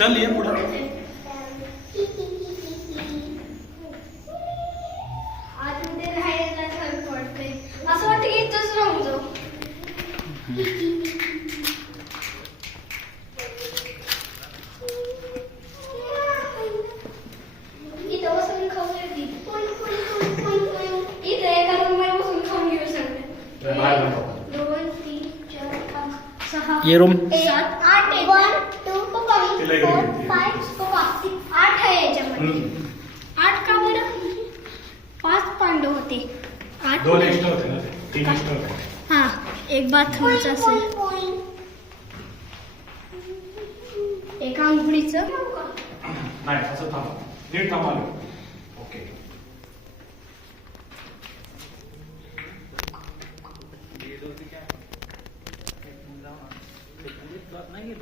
चल ये पुढे. आतमध्ये राहायला सारखं वाटतंय. असं वाटतं की इथंच राहून जाऊ. इथं बसून खाऊ येते. इथं एका रूममध्ये बसून खाऊन घेऊ सगळे. 2, 3, 4, 5, 6, ये रूम. 7, 8 आहे. 1, 2, 3, 4, 5, 6, 8 आहे याच्यामध्ये. 8 का बरं? 5 पांडव होते. 8 2 एक्स्ट्रा होते ना, 3 एक्स्ट्रा होते. हा, एक बाथरूमचं असेल. एक आंघोळीचं. नाही असं थांबा, नीट थांबा. ओके. नाही